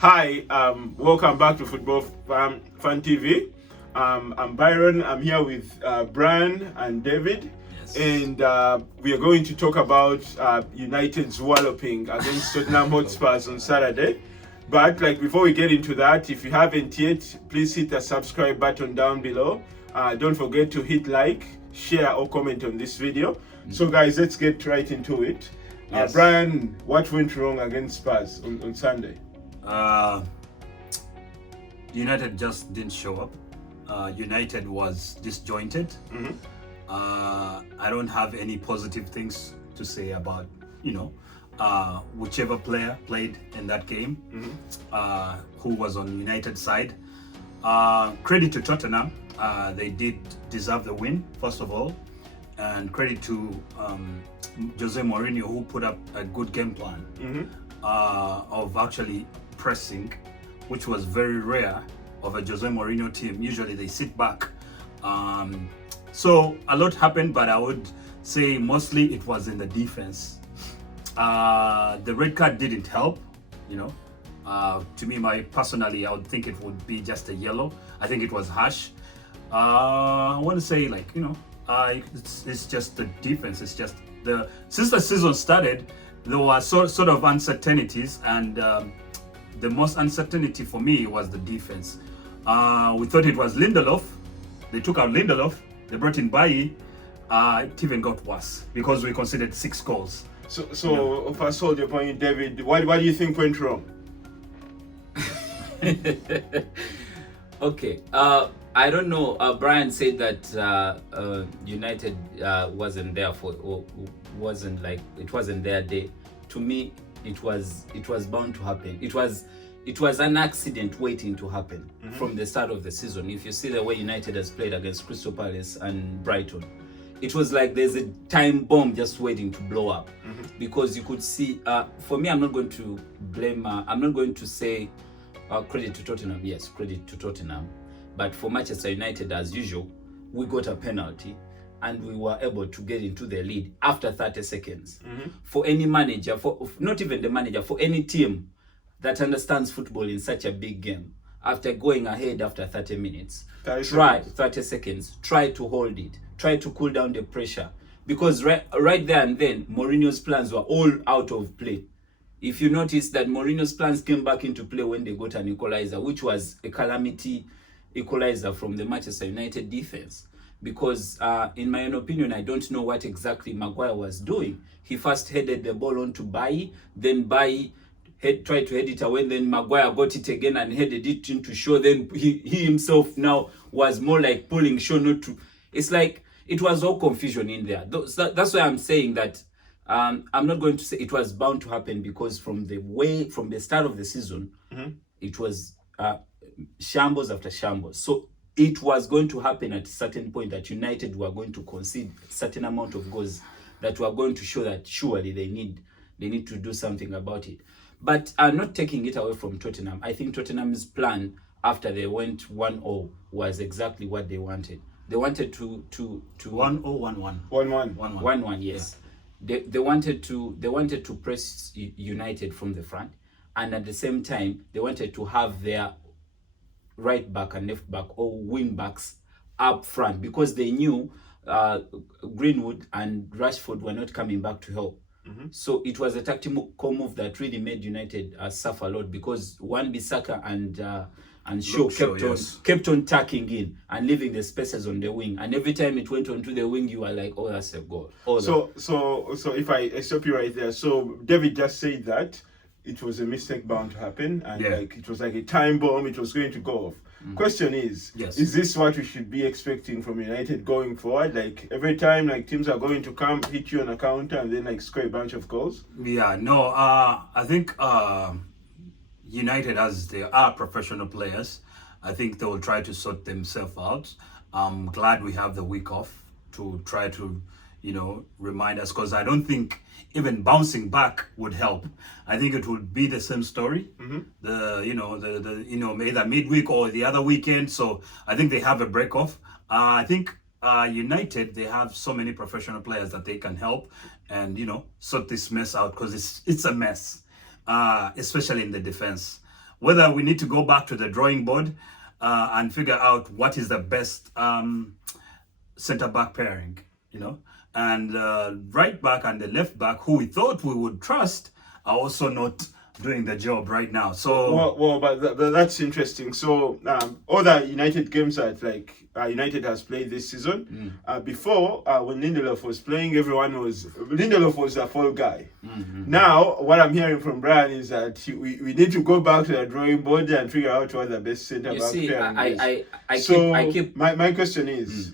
Hi, welcome back to Football Fan TV. I'm Byron. I'm here with Brian and David, Yes. and we are going to talk about United's walloping against Tottenham Hotspurs on Saturday. But before we get into that, if you haven't yet, please hit the subscribe button down below. Don't forget to hit like, share, or comment on this video. So, guys, let's get right into it. Yes. Brian, what went wrong against Spurs on Sunday? United just didn't show up. United was disjointed. I don't have any positive things to say about whichever player played in that game, who was on United side. Credit to Tottenham, they did deserve the win first of all, and credit to Jose Mourinho, who put up a good game plan of actually pressing, which was very rare of a Jose Mourinho team. Usually they sit back. So a lot happened, but I would say mostly it was in the defense. The red card didn't help, to me, personally, I would think it would be just a yellow. I think it was harsh. I want to say it's just the defense. It's just since the season started, there were sort of uncertainties, and the most uncertainty for me was the defense. We thought it was Lindelof. They took out Lindelof. They brought in Bailly. It even got worse because we conceded 6 goals. So if I sold your point, David, what do you think went wrong? Okay. I don't know. Brian said that United wasn't there it wasn't their day. To me, it was bound to happen. It was an accident waiting to happen from the start of the season. If you see the way United has played against Crystal Palace and Brighton, it was like there's a time bomb just waiting to blow up. Because you could see, for me, I'm not going to blame, I'm not going to say credit to Tottenham. Yes, credit to Tottenham. But for Manchester United, as usual, we got a penalty and we were able to get into the lead after 30 seconds. For any manager, not even the manager, for any team that understands football in such a big game, after going ahead after 30 minutes, 30 seconds, try to hold it, try to cool down the pressure. Because right there and then, Mourinho's plans were all out of play. If you notice that Mourinho's plans came back into play when they got an equalizer, which was a calamity equalizer from the Manchester United defense. Because in my own opinion, I don't know what exactly Maguire was doing. He first headed the ball onto Bailly, then Bailly tried to head it away, then Maguire got it again and headed it into Shaw. Then he himself now was more like pulling Shaw not to. It's like it was all confusion in there. That's why I'm saying that I'm not going to say it was bound to happen, because from the start of the season, it was shambles after shambles. So it was going to happen at a certain point that United were going to concede a certain amount of goals that were going to show that surely they need to do something about it. But not taking it away from Tottenham. I think Tottenham's plan after they went 1-0 was exactly what they wanted. They wanted to 1-0, 1-1. 1-1. 1-1, yes. Yeah. They wanted to press United from the front, and at the same time they wanted to have their right back and left back or wing backs up front, because they knew Greenwood and Rashford were not coming back to help. So it was a tactical move that really made United suffer a lot, because Wan-Bissaka and Shaw kept on tacking in and leaving the spaces on the wing, and every time it went onto the wing, you were like, oh, that's a goal. So if I stop you right there, so David just said that it was a mistake bound to happen, and it was like a time bomb. It was going to go off. Question is, is this what we should be expecting from United going forward? Like every time, teams are going to come hit you on a counter and then score a bunch of goals? Yeah, no. I think United, as they are professional players, I think they will try to sort themselves out. I'm glad we have the week off to try to remind us, because I don't think even bouncing back would help. I think it would be the same story, either midweek or the other weekend. So I think they have a break off. I think United, they have so many professional players that they can help and sort this mess out, because it's a mess, especially in the defense. whether we need to go back to the drawing board and figure out what is the best center back pairing, and right back and the left back, who we thought we would trust, are also not doing the job right now. So but that's interesting. So other United games that United has played this season, before when Lindelof was playing, Lindelof was a fall guy. Now what I'm hearing from Brian is that we need to go back to the drawing board and figure out what the best centre back pairing is. My question is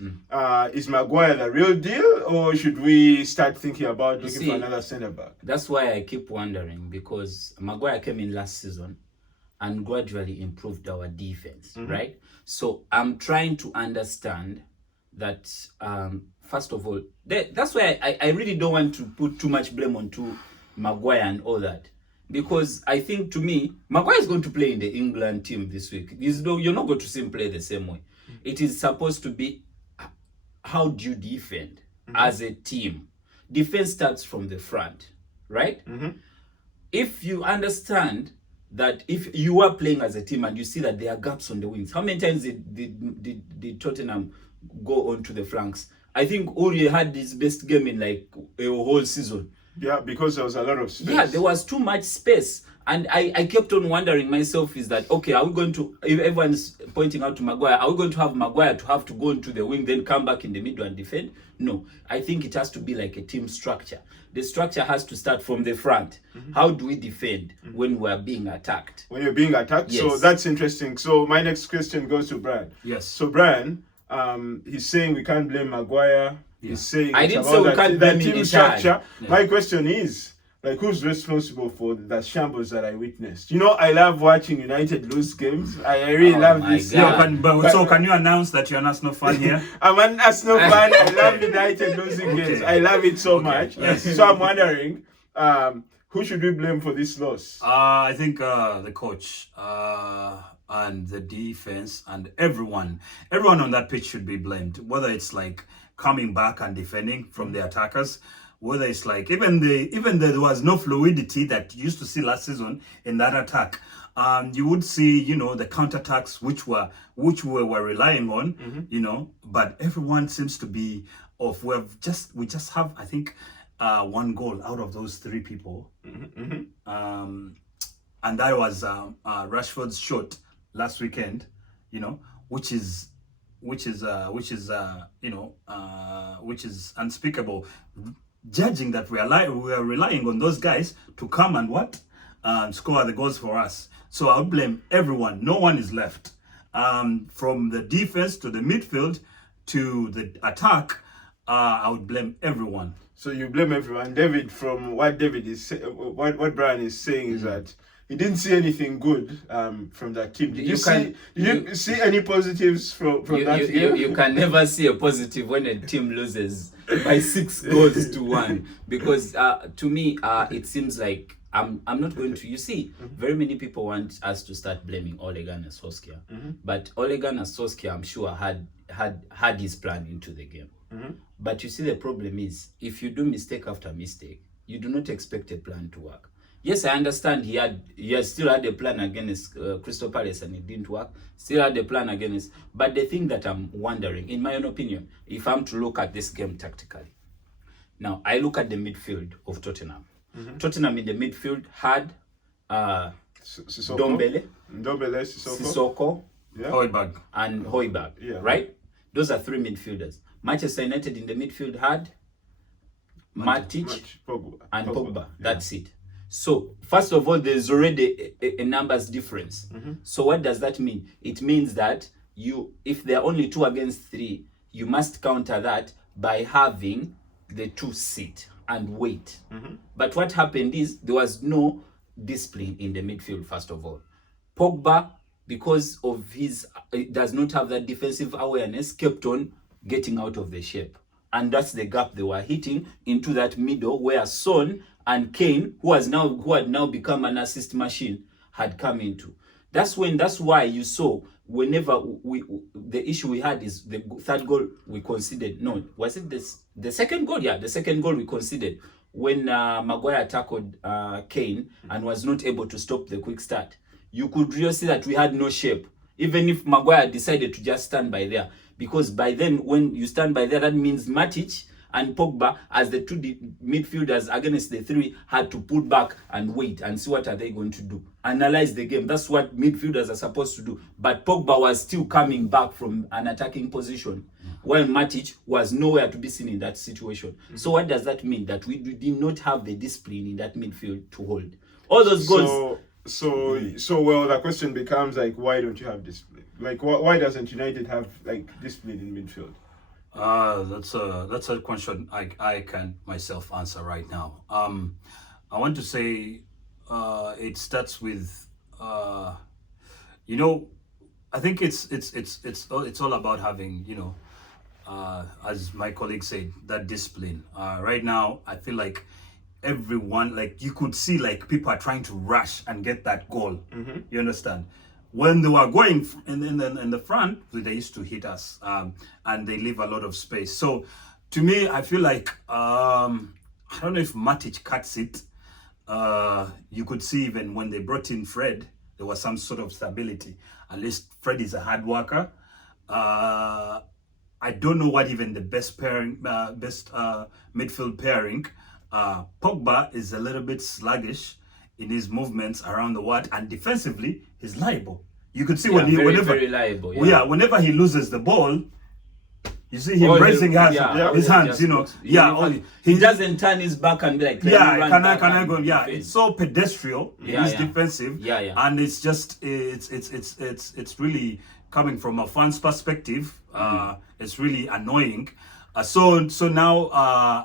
Maguire the real deal, or should we start thinking about looking for another centre back? That's why I keep wondering, because Maguire came in last season and gradually improved our defense, right? So I'm trying to understand that, first of all, that's why I really don't want to put too much blame onto Maguire and all that. Because I think, to me, Maguire is going to play in the England team this week. You're not going to see him play the same way. It is supposed to be, how do you defend as a team? Defense starts from the front, right? If you understand that if you are playing as a team and you see that there are gaps on the wings, how many times did Tottenham go onto the flanks? I think Uri had his best game in like a whole season. Yeah, because there was a lot of space. Yeah, there was too much space. And I kept on wondering myself, is that, okay, are we going to, if everyone's pointing out to Maguire, are we going to have Maguire to have to go into the wing, then come back in the middle and defend? No, I think it has to be like a team structure. The structure has to start from the front. How do we defend when we are being attacked? When you're being attacked? Yes. So that's interesting. So my next question goes to Brian. Yes. So Brian, he's saying we can't blame Maguire. Yeah. He's saying I didn't say we can't blame team structure. Yeah. My question is, who's responsible for the shambles that I witnessed? I love watching United lose games. I really love this. So can you announce that you're an Arsenal fan here? I'm an Arsenal fan. I love United losing games. I love it so much. Yes. So I'm wondering, who should we blame for this loss? I think the coach and the defense and everyone on that pitch should be blamed. Whether it's like coming back and defending from the attackers, whether it's like even there was no fluidity that you used to see last season in that attack. You would see, the counterattacks which we were relying on, but everyone seems to be off. We just have, I think, one goal out of those three people, and that was Rashford's shot last weekend, which is unspeakable. Judging that we are relying on those guys to come and score the goals for us. So I would blame everyone. No one is left. From the defense to the midfield to the attack, I would blame everyone. So you blame everyone. David, from what what Brian is saying is that he didn't see anything good from that team. Did you see any positives from that team? You can never see a positive when a team loses by 6 goals to 1. Because to me, it seems like I'm not going to. You see, very many people want us to start blaming Ole Gunnar Solskjaer. But Ole Gunnar Solskjaer, I'm sure, had his plan into the game. But you see, the problem is, if you do mistake after mistake, you do not expect a plan to work. Yes, I understand he still had a plan against Crystal Palace and it didn't work. Still had a plan against. But the thing that I'm wondering, in my own opinion, if I'm to look at this game tactically, now I look at the midfield of Tottenham. Tottenham in the midfield had Ndombele, Sissoko, Højbjerg, and Højbjerg, right? Those are 3 midfielders. Manchester United in the midfield had Matic and Pogba. That's it. So, first of all, there's already a numbers difference. So what does that mean? It means that if there are only 2 against 3, you must counter that by having the 2 sit and wait. But what happened is there was no discipline in the midfield, first of all. Pogba, because of does not have that defensive awareness, kept on getting out of the shape. And that's the gap they were hitting into that middle where Son and Kane, who had now become an assist machine, had come into. That's why you saw whenever the issue we had is the third goal we conceded. No, was it the second goal? Yeah, the second goal we conceded when Maguire tackled Kane and was not able to stop the quick start. you could really see that we had no shape. Even if Maguire decided to just stand by there. Because by then, when you stand by there, that means Matic and Pogba, as the two midfielders against the three, had to pull back and wait and see what are they going to do. Analyze the game. That's what midfielders are supposed to do. But Pogba was still coming back from an attacking position, while Matic was nowhere to be seen in that situation. So what does that mean? That we did not have the discipline in that midfield to hold. All those goals... So well, the question becomes like, why don't you have discipline? Like, why doesn't United have like discipline in midfield? That's a question I can myself answer right now. I want to say it starts with you know, I think it's all about having, you know, as my colleague said, that discipline. Right now, I feel like everyone, like, you could see like people are trying to rush and get that goal. You understand? When they were going in the front, they used to hit us, and they leave a lot of space. So to me, I feel like I don't know if Matic cuts it. You could see even when they brought in Fred, there was some sort of stability. At least Fred is a hard worker. I don't know what even the best pairing, midfield pairing. Pogba is a little bit sluggish in his movements around the world, and defensively he's liable. You could see very liable. Whenever he loses the ball, you see him raising his hands. You know, he doesn't turn his back and be like, can I go? Yeah, it's so pedestrian. He's defensive. And it's just it's really coming from a fan's perspective. It's really annoying. So now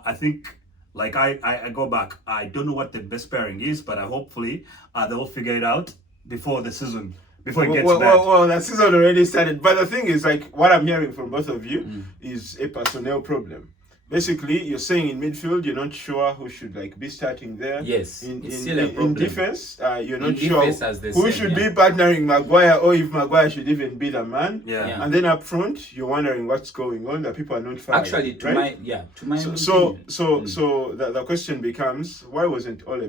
I think. Like I go back. I don't know what the best pairing is, but hopefully they'll figure it out before the season, before it gets bad. Well, the season already started. But the thing is, like, what I'm hearing from both of you is a personnel problem. Basically, you're saying in midfield, you're not sure who should like be starting there. Yes, it's still a problem. In defense, you're not sure who should be partnering Maguire, or if Maguire should even be the man. And then up front, you're wondering what's going on. That people are not firing. Actually, to my so the question becomes, why wasn't Ole